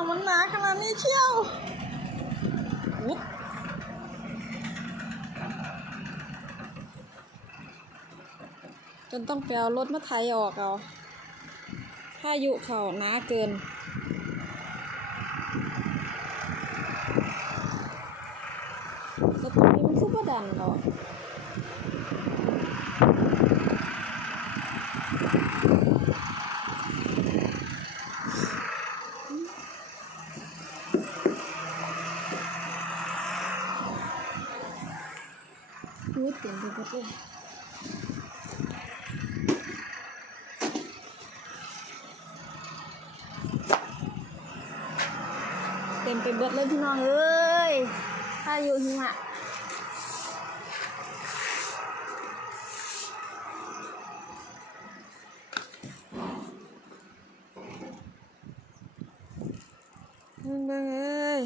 องมันหนาขนาดนี้เชี่ยววุ๊บจนต้องไปเอารถมาไถออกเอาพายุเขาหนาเกินแล้วตรงนี้มันคือบ่ดันหรออุ้ยเต็มไปหมดเลยเต็มไปหมดเลยพี่น้องเอ้ยพายุหิมะเบิ่งเอ้ย